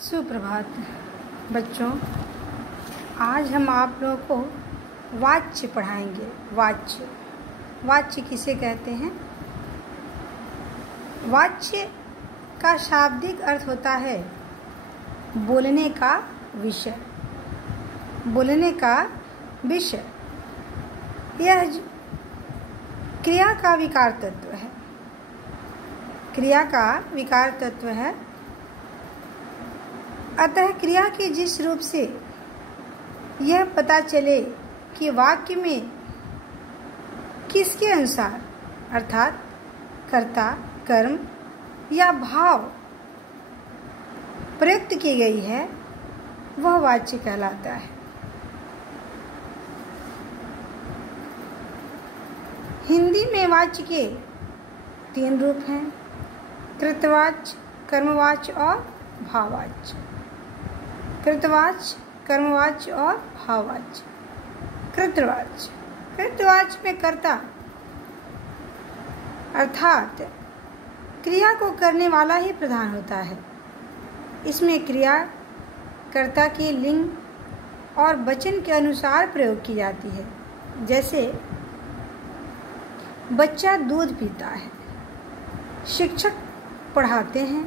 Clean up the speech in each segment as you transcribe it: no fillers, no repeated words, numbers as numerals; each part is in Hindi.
सुप्रभात बच्चों, आज हम आप लोगों को वाच्य पढ़ाएंगे। वाच्य किसे कहते हैं? वाच्य का शाब्दिक अर्थ होता है बोलने का विषय। यह क्रिया का विकार तत्व है। अतः क्रिया के जिस रूप से यह पता चले कि वाक्य में किसके अनुसार अर्थात कर्ता, कर्म या भाव प्रयुक्त की गई है, वह वाच्य कहलाता है। हिंदी में वाच्य के 3 रूप हैं: कृतवाच्य, कर्मवाच्य और भाववाच्य। कृतवाच्य, कर्मवाच्य और भाववाच्य। कृतवाच्य में कर्ता अर्थात क्रिया को करने वाला ही प्रधान होता है। इसमें क्रिया कर्ता के लिंग और वचन के अनुसार प्रयोग की जाती है। जैसे बच्चा दूध पीता है, शिक्षक पढ़ाते हैं,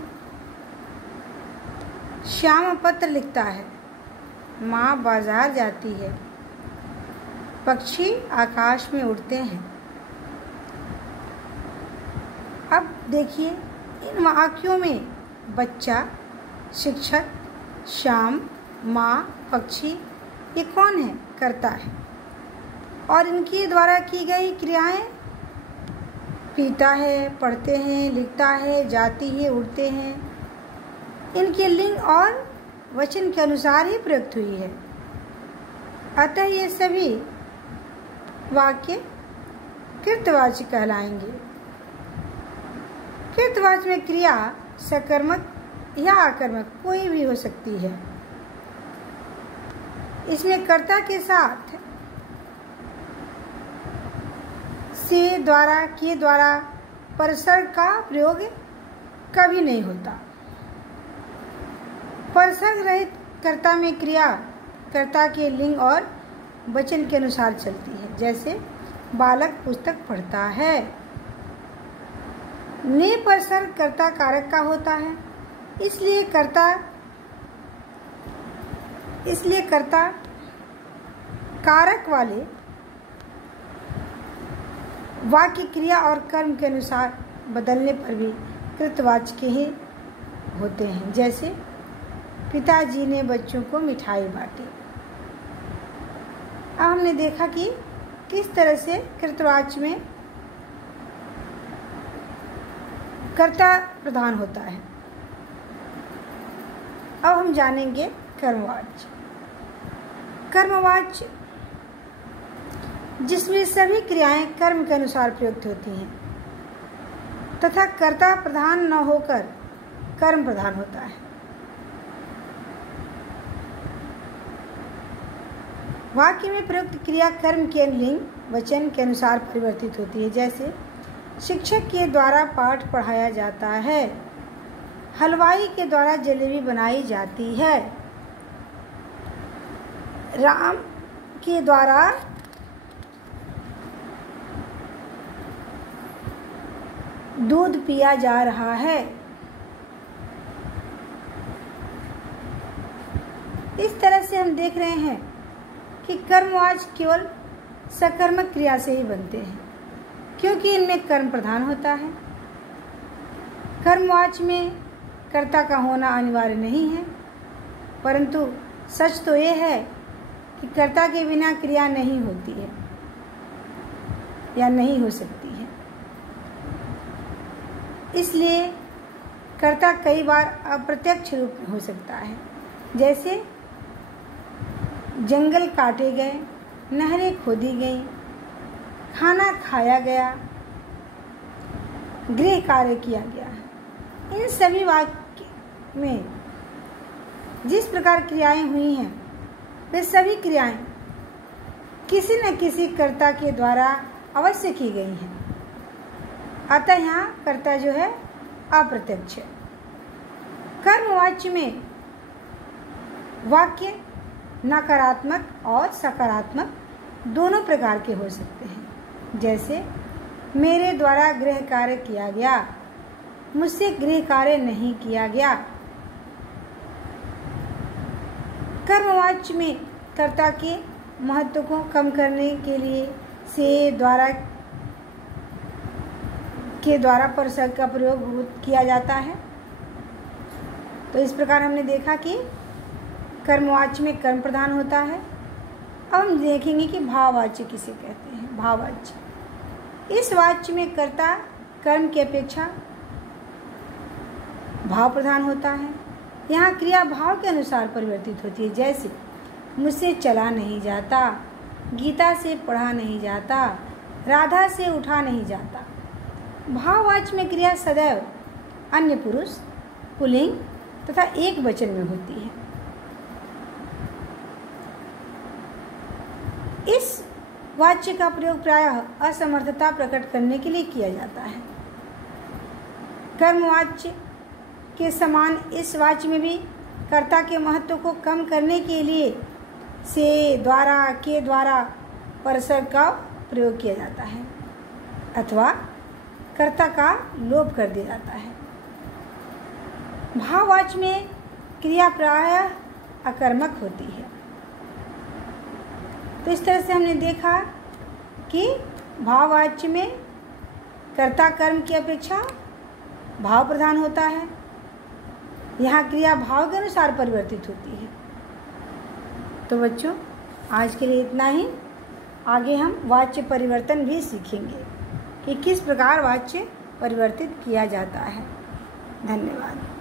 श्याम पत्र लिखता है, माँ बाजार जाती है, पक्षी आकाश में उड़ते हैं। अब देखिए, इन वाक्यों में बच्चा, शिक्षक, श्याम, माँ, पक्षी, ये कौन है? कर्ता है। और इनके द्वारा की गई क्रियाएं पीता है, पढ़ते हैं, लिखता है, जाती है, उड़ते हैं, इनके लिंग और वचन के अनुसार ही प्रयुक्त हुई है। अतः ये सभी वाक्य कृतवाच्य कहलाएंगे। कृतवाच्य में क्रिया सकर्मक या आकर्मक कोई भी हो सकती है। इसमें कर्ता के साथ से, द्वारा, के द्वारा परसर्ग का प्रयोग कभी नहीं होता। परसर्ग रहित कर्ता में क्रिया कर्ता के लिंग और वचन के अनुसार चलती है। जैसे बालक पुस्तक पढ़ता है। ने परसर्ग कर्ता कारक का होता है, इसलिए कर्ता कारक वाले वाक्य क्रिया और कर्म के अनुसार बदलने पर भी कृतवाच्य के ही होते हैं। जैसे पिताजी ने बच्चों को मिठाई बांटी। अब हमने देखा कि किस तरह से कृतवाच्य में कर्ता प्रधान होता है। अब हम जानेंगे कर्मवाच्य। कर्मवाच्य जिसमें सभी क्रियाएं कर्म के अनुसार प्रयुक्त होती हैं तथा कर्ता प्रधान न होकर कर्म प्रधान होता है। वाक्य में प्रयुक्त क्रिया कर्म के लिंग वचन के अनुसार परिवर्तित होती है। जैसे शिक्षक के द्वारा पाठ पढ़ाया जाता है, हलवाई के द्वारा जलेबी बनाई जाती है, राम के द्वारा दूध पिया जा रहा है। इस तरह से हम देख रहे हैं कि कर्मवाच्य केवल सकर्मक क्रिया से ही बनते हैं, क्योंकि इनमें कर्म प्रधान होता है। कर्मवाच्य में कर्ता का होना अनिवार्य नहीं है, परंतु सच तो यह है कि कर्ता के बिना क्रिया नहीं होती है या नहीं हो सकती है। इसलिए कर्ता कई बार अप्रत्यक्ष रूप में हो सकता है। जैसे जंगल काटे गए, नहरें खोदी गई, खाना खाया गया, गृह कार्य किया गया है। इन सभी वाक्य में जिस प्रकार क्रियाएं हुई हैं, वे सभी क्रियाएं किसी न किसी कर्ता के द्वारा अवश्य की गई हैं। अतः यहाँ कर्ता जो है अप्रत्यक्ष है। कर्मवाच्य में वाक्य नकारात्मक और सकारात्मक दोनों प्रकार के हो सकते हैं। जैसे मेरे द्वारा गृह कार्य किया गया, मुझसे गृह कार्य नहीं किया गया। कर्मवाच्य में कर्ता के महत्व को कम करने के लिए से द्वारा परसर्ग का प्रयोग किया जाता है। तो इस प्रकार हमने देखा कि कर्मवाच्य में कर्म प्रधान होता है। अब हम देखेंगे कि भाववाच्य किसे कहते हैं। भाववाच्य, इस वाच्य में कर्ता कर्म की अपेक्षा भाव प्रधान होता है। यहाँ क्रिया भाव के अनुसार परिवर्तित होती है। जैसे मुझसे चला नहीं जाता, गीता से पढ़ा नहीं जाता, राधा से उठा नहीं जाता। भाववाच्य में क्रिया सदैव अन्य पुरुष, पुल्लिंग तथा एक वचन में होती है। इस वाच्य का प्रयोग प्रायः असमर्थता प्रकट करने के लिए किया जाता है। कर्मवाच्य के समान इस वाच्य में भी कर्ता के महत्व को कम करने के लिए से, द्वारा, के द्वारा परसर्ग का प्रयोग किया जाता है अथवा कर्ता का लोप कर दिया जाता है। भाववाच्य में क्रिया प्रायः अकर्मक होती है। तो इस तरह से हमने देखा कि भाववाच्य में कर्ता कर्म की अपेक्षा भाव प्रधान होता है। यहाँ क्रिया भाव के अनुसार परिवर्तित होती है। तो बच्चों, आज के लिए इतना ही। आगे हम वाच्य परिवर्तन भी सीखेंगे कि किस प्रकार वाच्य परिवर्तित किया जाता है। धन्यवाद।